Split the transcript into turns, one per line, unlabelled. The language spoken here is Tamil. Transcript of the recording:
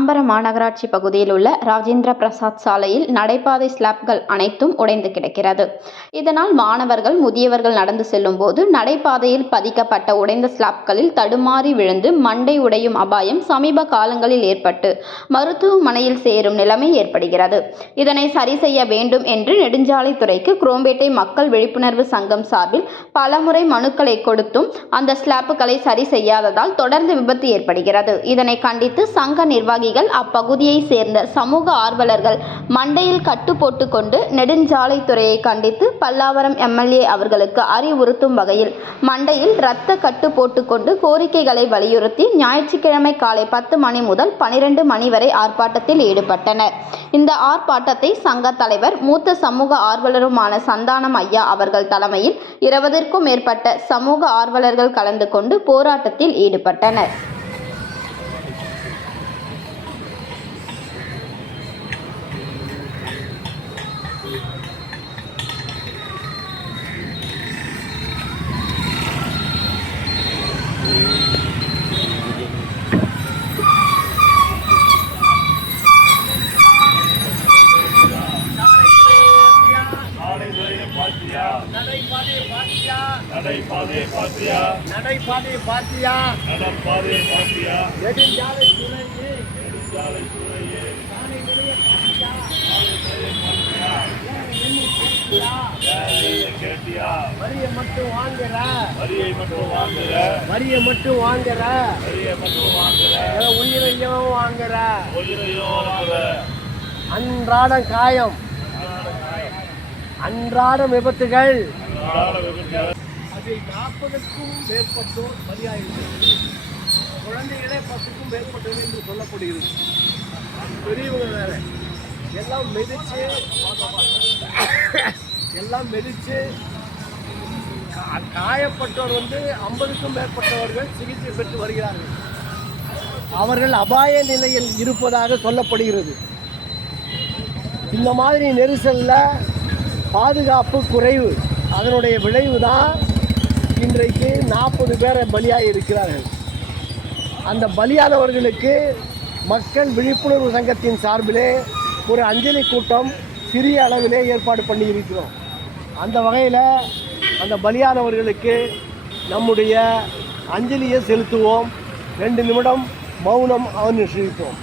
தாம்பரம் மாநகராட்சி பகுதியில் உள்ள ராஜேந்திர பிரசாத் சாலையில் நடைபாதை ஸ்லாப்கள் அனைத்தும் உடைந்து கிடக்கிறது. இதனால் மாணவர்கள் முதியவர்கள் நடந்து செல்லும் போது நடைபாதையில் பதிக்கப்பட்ட உடைந்த ஸ்லாப்களில் தடுமாறி விழுந்து மண்டை உடையும் அபாயம் சமீப காலங்களில் ஏற்பட்டு மருத்துவமனையில் சேரும் நிலைமை ஏற்படுகிறது. இதனை சரி செய்ய வேண்டும் என்று நெடுஞ்சாலைத்துறைக்கு குரோம்பேட்டை மக்கள் விழிப்புணர்வு சங்கம் சார்பில் பலமுறை மனுக்களை கொடுத்தும் அந்த ஸ்லாப்புகளை சரி செய்யாததால் தொடர்ந்து விபத்து ஏற்படுகிறது. இதனை கண்டித்து சங்க நிர்வாகி நிர்வாகிகள் அப்பகுதியை சேர்ந்த சமூக ஆர்வலர்கள் மண்டையில் கட்டு போட்டுக்கொண்டு நெடுஞ்சாலைத்துறையை கண்டித்து பல்லாவரம் எம்எல்ஏ அவர்களுக்கு அறிவுறுத்தும் வகையில் மண்டையில் இரத்த கட்டு போட்டுக்கொண்டு கோரிக்கைகளை வலியுறுத்தி ஞாயிற்றுக்கிழமை காலை பத்து மணி முதல் பனிரெண்டு மணி வரை ஆர்ப்பாட்டத்தில் ஈடுபட்டனர். இந்த ஆர்ப்பாட்டத்தை சங்க தலைவர் மூத்த சமூக ஆர்வலருமான சந்தானம் ஐயா அவர்கள் தலைமையில் இருபதற்கும் மேற்பட்ட சமூக ஆர்வலர்கள் கலந்து கொண்டு போராட்டத்தில் ஈடுபட்டனர்
நடைபாதையை பார்த்தியா
நடைபாதையை பார்த்தியா
நடைபாதையை பார்த்தியா
நடைபாதையை பார்த்தியா
நடப்பாதையை பார்த்தியா
நெடுஞ்சாலை துணையே.
நெடுஞ்சாலை
வரியை மட்டும் வாங்குற.
வரியை மட்டும் வாங்குற.
வரியை மட்டும் வாங்குற.
வரியை மட்டும் வாங்குற.
என் உயிரையும் வாங்குற.
உயிரையும் வாங்குற.
அன்றாடம் காயம்.
அன்றாட விபத்துகள்.
அதில் நாற்பதுக்கும் மேற்பட்டோர் பலியாகிறது குழந்தைகளே பத்துக்கும் மேற்பட்டவர் என்று சொல்லப்படுகிறது. பெரியவங்க வேற. எல்லாம் மெதிச்சு எல்லாம் மெதிச்சு கா- காயப்பட்டோர் வந்து ஐம்பதுக்கும் மேற்பட்டவர்கள் சிகிச்சை பெற்று வருகிறார்கள். அவர்கள் அபாய நிலையில் இருப்பதாக சொல்லப்படுகிறது. இந்த மாதிரி நெரிசலில் பாதுகாப்பு குறைவு. அதனுடைய விளைவு தான் இன்றைக்கு நாற்பது பேரை பலியாக இருக்கிறார்கள் அந்த பலியானவர்களுக்கு மக்கள் விழிப்புணர்வு சங்கத்தின் சார்பிலே ஒரு அஞ்சலி கூட்டம் சிறிய அளவிலே ஏற்பாடு பண்ணியிருக்கிறோம். அந்த வகையில் அந்த பலியானவர்களுக்கு நம்முடைய அஞ்சலியை செலுத்துவோம். ரெண்டு நிமிடம் மௌனம் அனுசரிப்போம்.